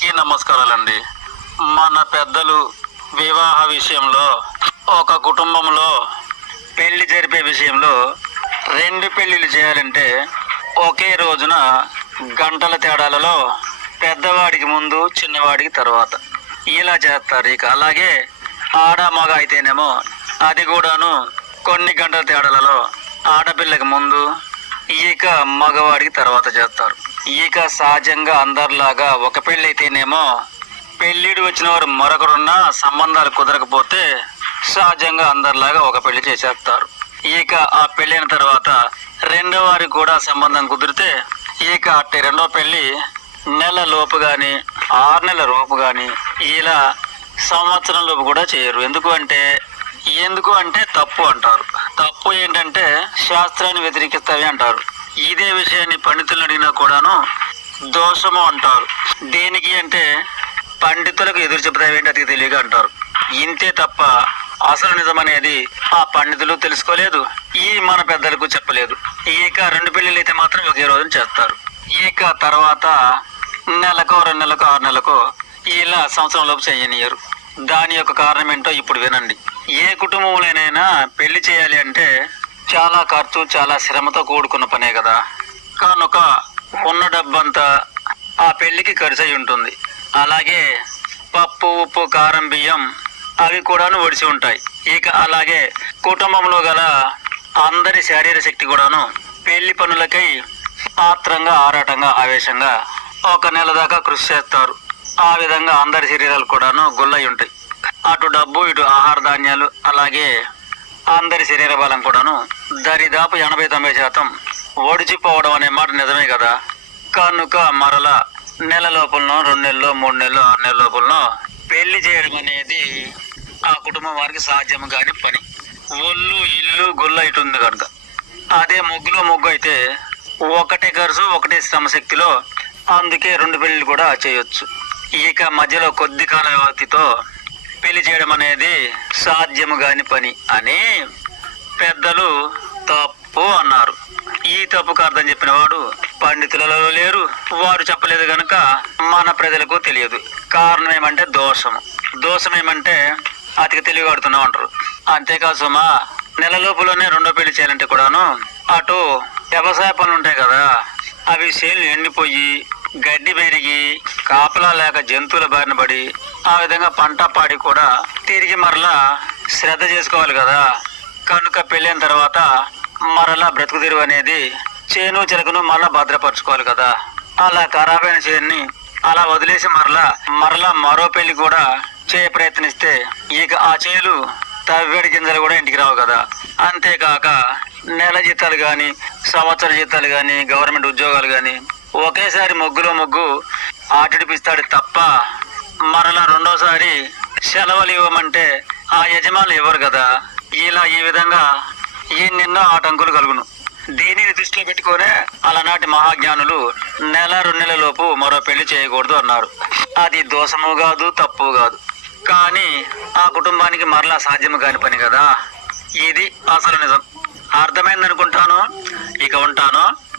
అందరికీ నమస్కారాలండి. మన పెద్దలు వివాహ విషయంలో, ఒక కుటుంబంలో పెళ్లి జరిపే విషయంలో 2 పెళ్లిళ్ళు చేయాలంటే ఒకే రోజున గంటల తేడాలలో పెద్దవాడికి ముందు చిన్నవాడికి తర్వాత ఇలా చేస్తారు. ఇక అలాగే ఆడ మగ అయితేనేమో అది కూడాను కొన్ని గంటల తేడాలలో ఆడపిల్లకి ముందు ఇక మగవాడికి తర్వాత చేస్తారు. ఇక సహజంగా అందరిలాగా ఒక పెళ్లి అయితేనేమో పెళ్లిడు వచ్చిన వారు మరొకరున్న సంబంధాలు కుదరకపోతే సహజంగా అందరిలాగా ఒక పెళ్లి చేసేస్తారు. ఇక ఆ పెళ్ళైన తర్వాత రెండో వారికి కూడా సంబంధం కుదిరితే ఇక అట్టే రెండో పెళ్లి నెల లోపు కానీ 6 నెలల లోపు కానీ ఇలా సంవత్సరం లోపు కూడా చేయరు. ఎందుకు అంటే తప్పు అంటారు. తప్పు ఏంటంటే శాస్త్రాన్ని వ్యతిరేకిస్తావి అంటారు. ఇదే విషయాన్ని పండితులను అడిగినా కూడాను దోషము అంటారు. దేనికి అంటే పండితులకు ఎదురు చెబుతావేంటి అతికి తెలియక అంటారు. ఇంతే తప్ప అసలు నిజం అనేది ఆ పండితులు తెలుసుకోలేదు, ఈ మన పెద్దలకు చెప్పలేదు. ఇక 2 పెళ్లిళ్ళు అయితే మాత్రం ఒకే రోజున చేస్తారు. ఇక తర్వాత నెలకు 2 నెలలకు 6 నెలలకు ఇలా సంవత్సరం లోపు చేయనియరు. దాని యొక్క కారణం ఏంటో ఇప్పుడు వినండి. ఏ కుటుంబంలోనైనా పెళ్లి చేయాలి అంటే చాలా ఖర్చు, చాలా శ్రమతో కూడుకున్న పనే కదా. కనుక ఉన్న డబ్బంతా ఆ పెళ్లికి ఖర్చు అయి ఉంటుంది. అలాగే పప్పు, ఉప్పు, కారం, బియ్యం అవి కూడాను ఒడిసి ఉంటాయి. ఇక అలాగే కుటుంబంలో గల అందరి శారీరక శక్తి కూడాను పెళ్లి పనులకై ఆత్రంగా, ఆరాటంగా, ఆవేశంగా 1 నెల దాకా కృషి చేస్తారు. ఆ విధంగా అందరి శరీరాలు కూడాను గుల్లై ఉంటాయి. అటు డబ్బు, ఇటు ఆహార ధాన్యాలు, అలాగే అందరి శరీర బలం కూడాను దరిదాపు 80-90% ఒడిచిపోవడం అనే మాట నిజమే కదా. కనుక మరలా నెల లోపలనో 2 నెలల్లో, 3 నెలల్లో, 6 నెలల లోపలనో పెళ్లి చేయడం అనేది ఆ కుటుంబం వారికి సాధ్యం కాని పని. ఒళ్ళు ఇల్లు గుల్ల ఇటుంది కనుక. అదే ముగ్గు అయితే ఒకటే ఖర్చు, ఒకటే శ్రమశక్తిలో, అందుకే 2 పెళ్లిళ్ళు కూడా చేయొచ్చు. ఇక మధ్యలో కొద్ది కాల వ్యవధితో పెళ్లి చేయడం అనేది సాధ్యము కాని పని అని పెద్దలు తప్పు అన్నారు. ఈ తప్పుకు అర్థం చెప్పిన వాడు పండితులలో లేరు. వారు చెప్పలేదు కనుక మన ప్రజలకు తెలియదు. కారణం ఏమంటే దోషం ఏమంటే అతికి తెలివిపడుతున్నాం అంటారు. అంతేకాదు సుమా, నెల లోపులోనే 2వ పెళ్లి చేయాలంటే కూడాను అటు వ్యవసాయ పనులు ఉంటాయి కదా, అవి చేనులు ఎండిపోయి గడ్డి పెరిగి కాపలా లేక జంతువుల బారిన పడి ఆ విధంగా పంట పాడి కూడా తిరిగి మరలా శ్రద్ధ చేసుకోవాలి కదా. కనుక పెళ్ళైన తర్వాత మరలా బ్రతుకు తెరువు అనేది చేను చెలకను మరలా భద్రపరచుకోవాలి కదా. అలా ఖరాబైన చేనుని అలా వదిలేసి మరలా మరో పెళ్లి కూడా ప్రయత్నిస్తే ఇక ఆ చేలు తవ్వేడి గింజలు కూడా ఇంటికి రావు కదా. అంతేకాక నెల జీతాలు కానీ, సంవత్సర జీతాలు కానీ, గవర్నమెంట్ ఉద్యోగాలు కానీ ఒకేసారి ముగ్గు ఆటిడిపిస్తాడు తప్ప మరలా రెండోసారి సెలవులు ఇవ్వమంటే ఆ యజమానులు ఇవ్వరు కదా. ఈ విధంగా ఎన్నెన్నో ఆటంకులు కలుగును. దీనిని దృష్టిలో పెట్టుకునే అలనాటి మహాజ్ఞానులు నెల 2 నెలల లోపు మరో పెళ్లి చేయకూడదు అన్నారు. అది దోషము కాదు, తప్పు కాదు. కానీ ఆ కుటుంబానికి మరలా సాధ్యము కాని పని కదా. ఇది అసలు నిజం. అర్థమైందనుకుంటాను. ఇక ఉంటాను.